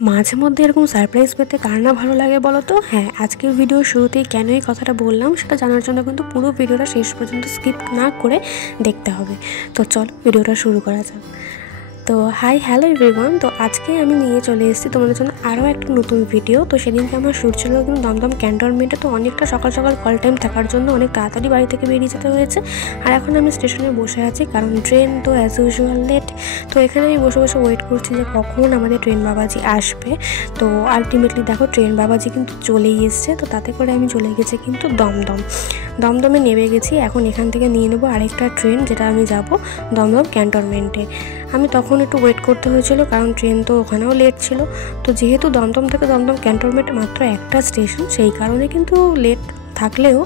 মাঝে মধ্যে এরকম সারপ্রাইজ পেতে কার না ভালো লাগে বলো তো। হ্যাঁ, আজকের ভিডিওর শুরুতেই কেন এই কথাটা বললাম সেটা জানার জন্য কিন্তু পুরো ভিডিওটা শেষ পর্যন্ত স্কিপ না করে দেখতে হবে। তো চলো ভিডিওটা শুরু করা যাক। তো হাই হ্যালো এভরিওয়ান। তো আজকে আমি নিয়ে চলে এসেছি তোমাদের জন্য আরও একটা নতুন ভিডিও। তো সেদিনকে আমার শ্যুট ছিল কিন্তু দমদম ক্যান্টনমেন্টে। তো অনেকটা সকাল সকাল কল টাইম থাকার জন্য অনেক তাড়াতাড়ি বাড়ি থেকে বেরিয়ে যেতে হয়েছে। আর এখন আমি স্টেশনে বসে আছি কারণ ট্রেন তো অ্যাজ ইউজুয়াল লেট। তো এখানে আমি বসে বসে ওয়েট করছি যে কখন আমাদের ট্রেন বাবাজি আসবে। তো আলটিমেটলি দেখো ট্রেন বাবাজি কিন্তু চলেই এসছে। তো তাতে করে আমি চলে গেছি কিন্তু দমদমে নেমে গেছি। এখন এখান থেকে নিয়ে নেবো আরেকটা ট্রেন, যেটা আমি যাব দমদম ক্যান্টনমেন্টে। আমি তখন একটু ওয়েট করতে হয়েছিল কারণ ট্রেন তো ওখানেও লেট ছিল। তো যেহেতু দমদম থেকে দমদম ক্যান্টনমেন্ট মাত্র একটা স্টেশন, সেই কারণে কিন্তু লেট থাকলেও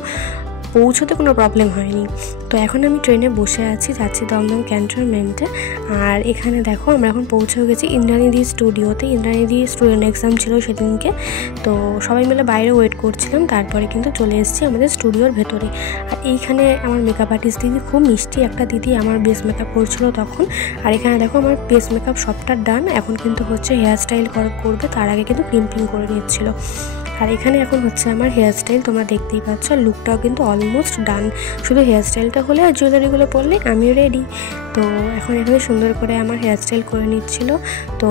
পৌঁছতে কোনো প্রবলেম হয়নি। তো এখন আমি ট্রেনে বসে আছি, যাচ্ছি দমদম ক্যান্টনমেন্টে। আর এখানে দেখো আমরা এখন পৌঁছেও গেছি ইন্দ্রাণীদি স্টুডিওতে। ইন্দ্রাণীদি স্টুডেন্ট এক্সাম ছিল সেদিনকে। তো সবাই মিলে বাইরে ওয়েট করছিলাম, তারপরে কিন্তু চলে এসেছি আমাদের স্টুডিওর ভেতরে। আর এইখানে আমার মেকআপ আর্টিস্ট দিদি, খুব মিষ্টি একটা দিদি, আমার বেস মেকআপ করছিল তখন। আর এখানে দেখো আমার বেস মেকআপ সবটা ডান, এখন কিন্তু হচ্ছে হেয়ার স্টাইল করবে, তার আগে কিন্তু ক্রিম্পিং করে নিচ্ছিল। আর এখানে এখন হচ্ছে আমার হেয়ার স্টাইল, তোমরা দেখতেই পাচ্ছ। আর লুকটাও কিন্তু অলমোস্ট ডান, শুধু হেয়ার স্টাইলটা হলে আর জুয়েলারিগুলো পরলে আমি রেডি। তো এখন এখানে সুন্দর করে আমার হেয়ার স্টাইল করে নিচ্ছিল। তো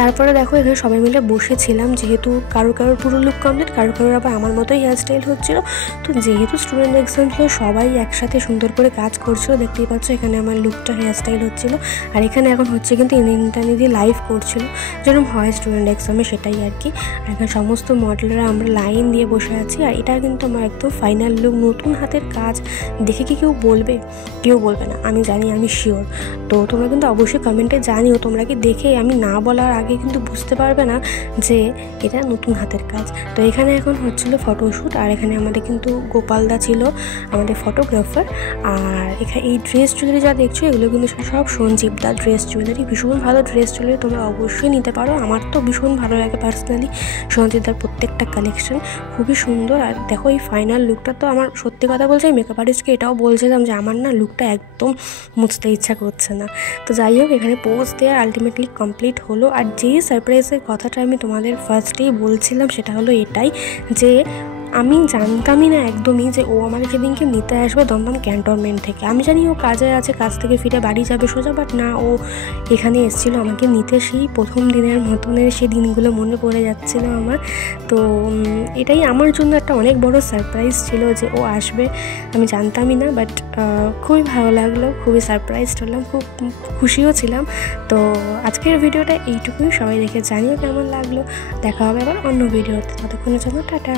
তারপরে দেখো এখানে সবাই মিলে বসেছিলাম, যেহেতু কারোর পুরো লুক কমপ্লিট, কারোর আবার আমার মতোই হেয়ার স্টাইল হচ্ছিলো। তো যেহেতু স্টুডেন্ট এক্সাম ছিল, সবাই একসাথে সুন্দর করে কাজ করছিলো। দেখতেই পাচ্ছ এখানে আমার লুকটা হেয়ার স্টাইল হচ্ছিলো। আর এখানে এখন হচ্ছে কিন্তু ইন্টারনেটে লাইভ করছিল, যেরকম হয় স্টুডেন্ট এক্সামে, সেটাই আর কি। আর এখানে সমস্ত মডেলরা আমরা লাইন দিয়ে বসে আছি। আর এটা কিন্তু আমার একদম ফাইনাল লুক, নতুন হাতের কাজ। দেখে কি কেউ বলবে? কেউ বলবে না, আমি জানি, আমি শিওর। তো তোমরা কিন্তু অবশ্যই কমেন্টে জানিও, তোমরা কি দেখে আমি না বলার আগে কিন্তু বুঝতে পারবে না যে এটা নতুন হাতের কাজ। তো এখানে এখন হচ্ছিল ফটোশ্যুট। আর এখানে আমাদের কিন্তু গোপালদা ছিল আমাদের ফটোগ্রাফার। আর এখানে এই ড্রেস জুয়েলারি যা দেখছো, এগুলো কিন্তু সব সঞ্জীবদার ড্রেস জুয়েলারি। ভীষণ ভালো ড্রেস জুয়েলারি, তোমরা অবশ্যই নিতে পারো। আমার তো ভীষণ ভালো লাগে পার্সোনালি সঞ্জীবদার প্রত্যেকটা কালেকশন, খুবই সুন্দর। আর দেখো এই ফাইনাল লুকটা তো আমার, সত্যি কথা বলছে, আমি মেকআপ আর্টিস্টকে এটাও বলছিলাম যে আমার না লুকটা একদম মুছতে ইচ্ছা করছে না। তো যাই হোক, এখানে পোজ দেওয়া আলটিমেটলি কমপ্লিট হলো। আর যেই সারপ্রাইজের কথাটা আমি তোমাদের ফার্স্টেই বলছিলাম, সেটা হলো এটাই যে আমি জানতামই না একদমই যে ও আমাকে সেদিনকে নিতে আসবে দমদম ক্যান্টনমেন্ট থেকে। আমি জানি ও কাজে আছে, কাজ থেকে ফিরে বাড়ি যাবে সোজা, বাট না, ও এখানে এসেছিলো আমাকে নিতে। সেই প্রথম দিনের মতনের সেই দিনগুলো মনে পড়ে যাচ্ছিলো আমার। তো এটাই আমার জন্য একটা অনেক বড় সারপ্রাইজ ছিল যে ও আসবে, আমি জানতামই না। বাট খুবই ভালো লাগলো, খুবই সারপ্রাইজড হলাম, খুব খুশিও ছিলাম। তো আজকের ভিডিওটা এইটুকুই, সবাই দেখে জানিও কেমন লাগলো। দেখা হবে আবার অন্য ভিডিওতে, ততক্ষণের জন্য টাটা।